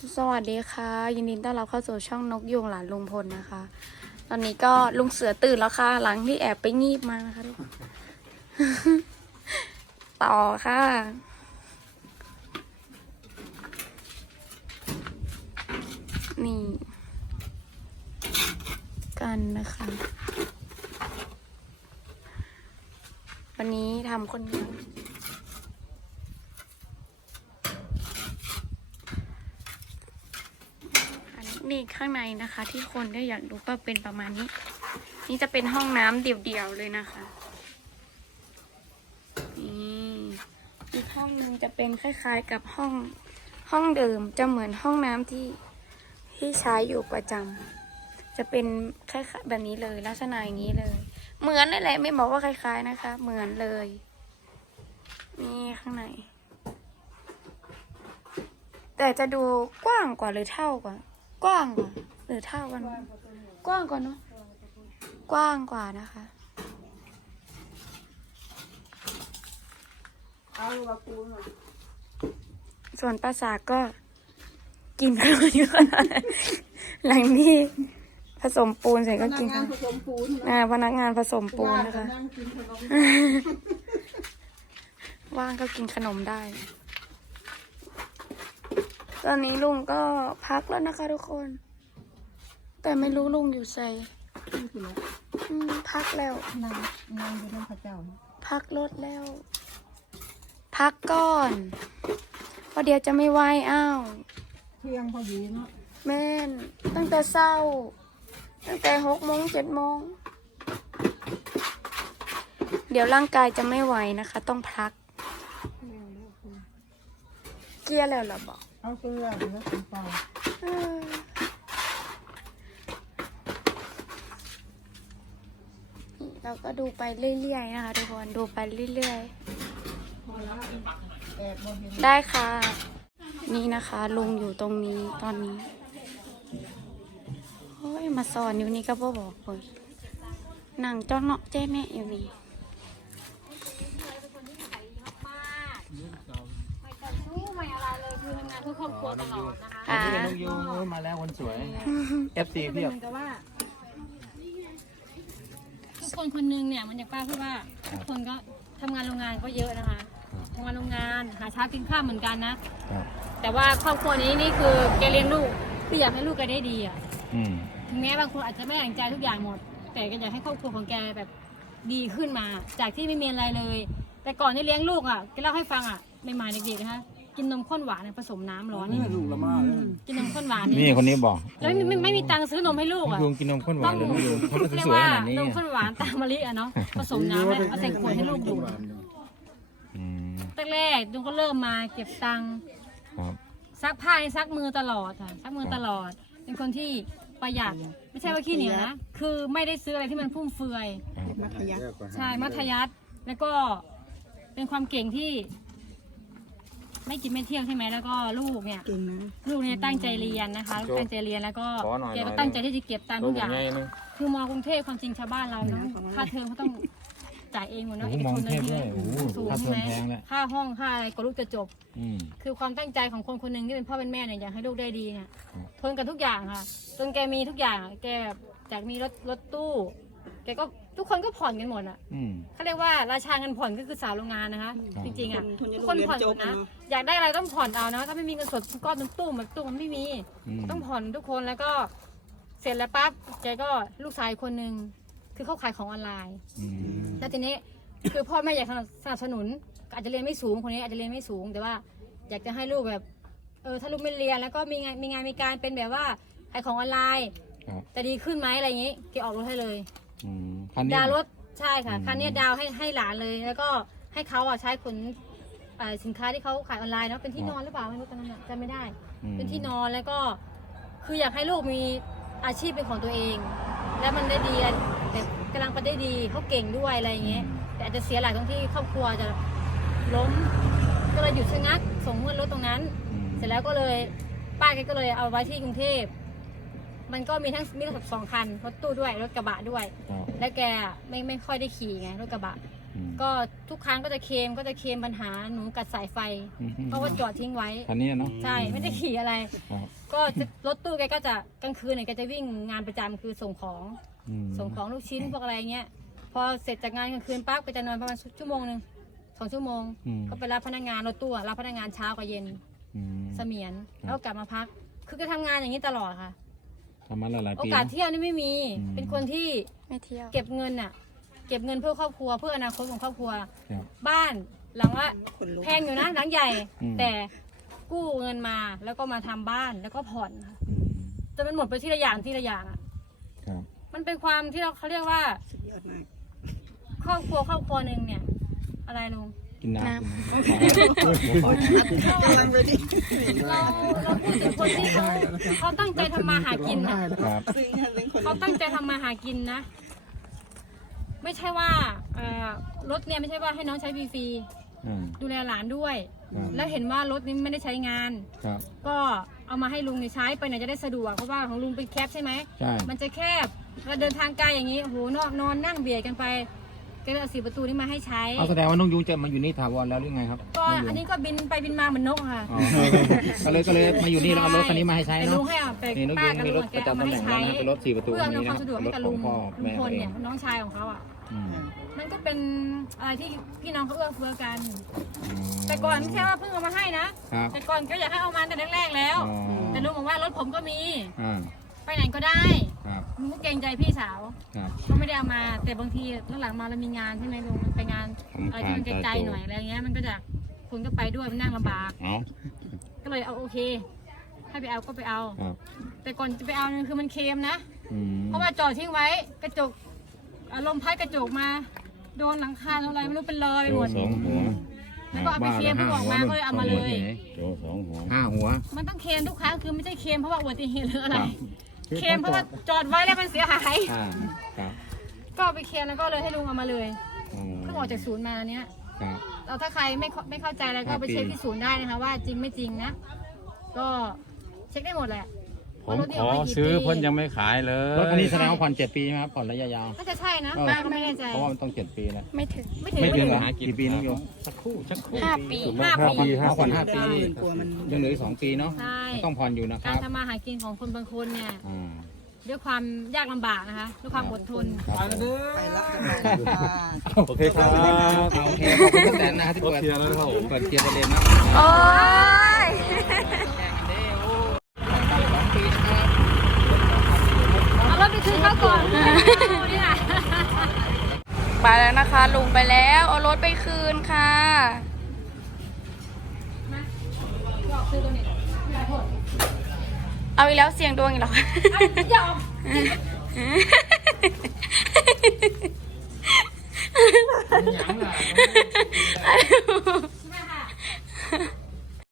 สวัสดีค่ะ ยินดีต้อนรับเข้าสู่ช่องนกยุงหลานลุงพลนะคะ ตอนนี้ก็ลุงเสือตื่นแล้วค่ะ หลังที่แอบไปงีบมานะคะทุกคนต่อค่ะ นี่ กันนะคะ วันนี้ทำคนเดียว นี่ข้างในนะคะ ที่คนก็อยากดูก็เป็นประมาณนี้ นี่จะเป็นห้องน้ำเดี่ยวๆเลยนะคะนี่อีกห้องหนึ่งจะเป็นคล้ายๆกับห้องห้องเดิมจะเหมือนห้องน้ำที่ที่ใช้อยู่ประจำจะเป็นคล้ายๆแบบนี้เลยลักษณะอย่างนี้เลย เหมือนนั่นแหละไม่บอกว่าคล้าย ๆนะคะ เหมือนเลยนี่ข้างในแต่จะดูกว้างกว่าหรือเท่ากว่า กว้างกว่าหรือเท่ากัน กว้างกว่าเนาะกว้างกว่านะคะ เอาลูกกระปูนมาส่วนภาษาก็กินกันอยู่ขนาดนั้นหลังนี้ผสมปูนเสร็จพก็นักิกนงานผสมปูนอ่าพนักงานผสมปูนว่านะกัคะนั่งกินขนมว่างก็กินขนมได้ ตอนนี้ลุงก็พักแล้วนะคะทุกคน แต่ไม่รู้ลุงอยู่ใส่อืมพักแล้ว นั่งนั่งอยู่น้ำพระเจ้า พักรถแล้ว พักก่อนเพราะเดี๋ยวจะไม่ไหวอ้าวเที่ยงพอดีเนาะแม่น ตั้งแต่เศร้า ตั้งแต่หกโมงเจ็ดโมง เดี๋ยวร่างกายจะไม่ไหวนะคะ ต้องพัก เกลียร์แล้วเหรอบอก เอาเกลือแล้วกินเปลาเอเราก็ดูไปเรื่อยๆนะคะทุกคนดูไปเรื่อยๆ ได้ค่ะ นี่นะคะ ลุงอยู่ตรงนี้ตอนนี้โอ้ยมาสอนอยู่นี่ก็บ่บอกเลยนั่งจ้องเนาะเจ๊แม่อยู่นี่ ไม่ต่อสู้ไม่อะไรเลย คือทำงานเพื่อครอบครัวตลอดนะคะอ่านี่เป็นนกยูงโอ้ยมาแล้วคนสวย FC เป็นเพียเหบมือนกับว่าทุกคนคนหนึงเนี่ยมันอยากป้าพูดว่าทุกคนก็ทำงานโรงงานก็เยอะนะคะทำงานโรงงานหาเช้ากินข้าวเหมือนกันนะ ครับแต่ว่าครอบครัวนี้นี่คือแกเลี้ยงลูกคืออยากให้ลูกแกได้ดีอะอืมถึงแม้บางคนอาจจะไม่อยากใจทุกอย่างหมด แต่ก็อยากให้ครอบครัวของแกแบบดีขึ้นมา จากที่ไม่มีอะไรเลย แต่ก่อนที่เลี้ยงลูกอะแกเล่าให้ฟังอะในหมายเด็กๆนะคะ กินนมข้นหวานเนี่ยผสมน้ำร้อนนี่กินนมข้นหวานนี่เนี่ยคนนี้บอกแล้วไม่ไม่ไม่มีตังค์ซื้อนมให้ลูกนกอะยูงกินนมข้นหวานเลยนกยูงเขาก็เรียสกวยว่าขนาดนี้นมข้นหวานตามมะลิอะเนาะผสมน้ำแล้วเอาใส่ขวดให้ลูกดูดอืมแรกๆลุงก็เริ่มมาเก็บตังค์ครับซักผ้านี่ซักมือตลอดค่ะซักมือตลอด เป็นคนที่ประหยัดไม่ใช่ว่าขี้เหนียวนะคือไม่ได้ซื้ออะไรที่มันฟุ่มเฟือย ครับมัธยัสถ์ใช่มัธยัสถ์แล้วก็เป็นความเก่งที่ ไม่กินไม่เที่ยงใช่ไหมแล้วก็ลูกเนี่ย เก่งนะลูกเนี่ยตั้งใจเรียนนะคะตั้งใจเรียนแล้วก็แกก็ตั้งใจที่จะเก็บตังค์ตัทุวกอย่างใหญ่นึงคือมอกรุงเทพความจริงชาวบ้านเราเนาะค่าเทอมเขาต้องจ่ายเองหมดโอ้เนาะโหเอกมองชนเทพเลด้วยยโอ้โหสูงค่าเทอใช่มไหมแพงแหละค่าห้องค่าอะไรก็ลูกจะจบอืมคือความตั้งใจของคนคนหนึ่งที่เป็นพ่อเป็นแม่เนี่ยอยากให้ลูกได้ดีเนี่ยครับทนกับทุกอย่างค่ะจนแกมีทุกอย่างแกแบบจากมีรถรถตู้แกก็ทุกคนก็ผ่อนกันหมดอะอืม เขาเรียกว่าราชาเงินผ่อนก็คือสาวโรงงานนะคะ ครับ จริงๆอะทุนจะทุกลูคนกเรียผ่อนนจหมบดนะเนาะอยากได้อะไรต้องผ่อนเอานะถ้าไม่มีเงินสดก้อนเป็นตู้มันตู้มันไม่มี อืม ต้องผ่อนทุกคนแล้วก็ เสร็จแล้วปั๊บแกก็ลูกชายคนหนึ่งคือเขาขายของออนไลน์ อืม แล้วทีนี้ คือพ่อแม่อยากสนับสนุนอาจจะเรียนไม่สูงคนนี้อาจจะเรียนไม่สูง แต่ว่า อยากจะให้ลูกแบบเออถ้าลูกไม่เรียนแล้วก็มีงานมีงานมีการเป็นแบบว่าขายของออนไลน์ ครับ จะดีขึ้นไหมอะไรอย่างนี้แกออกรถให้เลย อืมคันนี้ ดาวน์รถใช่ค่ะ อืม คันนี้ดาวน์ให้ให้หลานเลย แล้วก็ให้เขาอะใช้ขนเอ่อสินค้าที่เขาขายออนไลน์เนาะเป็นที่นอนหรือเปล่าไม่รู้ตอนนั้นอะจำไม่ได้ อืมเป็นที่นอนแล้วก็ คืออยากให้ลูกมีอาชีพเป็นของตัวเอง แล้วมันได้ดีแบบกำลังไปได้ดีเขาเก่งด้วยอะไรอย่างเงี้ยแต่อาจจะเสียหลายตรงที่ครอบครัวจะล้มก็เลยหยุดชะงักส่งเงินรถตรงนั้น อืมเสร็จแล้วก็เลยป้าแกก็เลยเอาไว้ที่กรุงเทพ มันก็มีทั้งมีรถสองคันรถตู้ด้วยรถกระบะด้วยครับแล้วแกไม่ไม่ค่อยได้ขี่ไงรถกระบะ อืมก็ทุกครั้งก็จะเคลมก็จะเคลมปัญหาหนูกัดสายไฟอืมเพราะว่าจอดทิ้งไว้ คันนี้เนาะใช่ไม่ได้ขี่อะไร ครับก็จะรถตู้แกก็จะกลางคืนเนี่ยแกจะวิ่งงานประจำคือส่งของ อืมส่งของลูกชิ้นพวกอะไรเงี้ย พอเสร็จจากงานกลางคืนปั๊บก็จะนอนประมาณชั่วโมงหนึ่งสองชั่วโมง อืมก็ไปรับพนักงานรถตู้อะรับพนักงานเช้ากับเย็นอืม เสมียนแล้วก็กลับมาพัก คือก็ทำงานอย่างนี้ตลอดค่ะ ทำมาหลายๆโอปีกาสนะ เที่ยวนี่ไม่มี อืม เป็นคนที่ไม่เที่ยว เก็บเงินอะเก็บเงินเพื่อครอบครัวเพื่ออนาคตของครอบครัว ครับ บ้านหลังละแพงอยู่นะหลังใหญ่ อืม แต่กู้เงินมาแล้วก็มาทำบ้านแล้วก็ผ่อนค่ะอืมจนมันหมดไปทีละอย่างทีละอย่างอะครับมันเป็นความที่เราเขาเรียกว่าครอบครัวครอบครัวหนึ่งเนี่ย อะไรลุง กินน้ำน้เราเราพูดถึงคนที่เขาเขาตั้งใจทำมาหากินนะครับเขาตั้งใจทำมาหากินนะ ไม่ใช่ว่าเอ่อรถเนี่ยไม่ใช่ว่าให้น้องใช้ฟรีอืม ๆดูแลหลานด้วย ครับ แล้วเห็นว่ารถนี้ไม่ได้ใช้งาน ครับ ก็เอามาให้ลุงเนี่ยใช้ไปไหนจะได้สะดวกเพราะว่าของลุงเป็นแคปใช่ไหม ใช่ มันจะแคบเราเดินทางไกลอย่างนี้โอ้โหนอนนอนนั่งเบียดกันไป ก็เลยเอาสี่ประตูนี้มาให้ใช้ เอาแสดงว่าน้องยุงจะมาอยู่นี่ถาวรแล้วหรือไงครับก็น้งยุงอันนี้ก็บินไปบินมาเหมือนนกค่ะอ๋อก็เลยก็เลยมาอยู่นี่แล้วเอารถคันนี้มาให้ใช้แต่เนาะลุงให้เอาไปนี่น้องป้ายุงกับมีลุรงถแกประเอาจำมาตำแหให้น่งใช้แล้วนะเป็นรถสี่ประตูเพื่อคันอำนวยนี้ควานะมสะดวกให้รถกับขลุองงพ่อลุแม่งพลเอเนี่งยน้องชายของเขาอะ อืมมันก็เป็นอะไรที่พี่น้องเขาเอื้อเฟื้อกันอืมแต่ก่อนไม่ใช่ว่าเพิ่งเอามาให้นะ ครับแต่ก่อนก็อยากให้เอามาแต่แรกๆแล้ว อ๋อแต่ลุงบอกว่ารถผมก็มี อ่า ไปไหนก็ได้ ครับลุงก็เกรงใจพี่สาวครับ ก็ไม่ได้เอามา แต่บางทีหลังๆมาเรามีงานใช่ไหมลุงไปงานทำอะไรที่มันการไกลตาโตๆหน่อยอะไรเงี้ยมันก็จะคุณก็ไปด้วยมันนั่งลำบาก เอาก็เลยเอาโอเค ให้ไปเอาก็ไปเอา ครับแต่ก่อนจะไปเอาเนี่ยคือมันเค็มนะ อืมเพราะว่าจอดทิ้งไว้กระจกอารมณ์พัดกระจกมา โดนหลังคาโดนอะไรไม่รู้เป็นรอยไปหมดสองหัว แล้วก็เอาไปเคลมเพิ่งออกมาก็เลยเอามาเลย โจสองหัว ห้าหัว มันต้องเคลมทุกครั้งคือไม่ใช่เคลมเพราะว่าอุบัติเหตุหรืออะไร ครับ เคลมเพราะว่าจอดไว้แล้วมันเสียหาย อ่าครับก็เอาไปเคลมแล้วก็เลยให้ลุงเอามาเลยอ๋อเพิ่งออกจากศูนย์มาเนี้ยครับ เราถ้าใครไม่เข้าไม่เข้าใจแล้วก็ไปครับเช็คที่ศูนย์ได้นะคะว่าจริงไม่จริงนะ ก็เช็คได้หมดแหละ ผมว่ารถนี่ขกอมากี่ซื้อปีเพิ่นยังไม่ขายเลย รถคันนี้แสดงว่าผ่อนเจ็ดปีไหมครับผ่อนระยะยาว น่าจะใช่นะเออป้าก็ไม่แน่ใจ เพราะว่ามันต้องเจ็ดปีแล้วำไม่ถึงไม่ถึงไม่ถึงเหรอหากินกี่ปีน้องโยมสักครู่สักครู่ห้าปีห้าปีเอาผ่อนห้าปีหมื่นกว่ามันยังเหลืออีกสองปีเนาะใช่ต้องผ่อนอยู่นะคการรับทำมาหากินของคนบางคนเนี่ยอ่าด้วยความยากลำบากนะคะด้วยความอดทน ครับผม ไปรับกันได้ค่ะ โอเคครับ โอเคขอบคุณทุกแสนนะที่เปิดเคลียร์แล้วนะครับผมเปิดเคลียร์ประเด็นนะ โอ้ย สองปีนะครับ เอา รถไปคืนเขาก่อนนี่ค่ะไปแล้วนะคะ ลุงไปแล้วเอารถไปคืนค่ะบอกคือตัวนี้อย่าโทษเอาอีกแล้วเสียงดวงอีกแล้วอย่าออกเ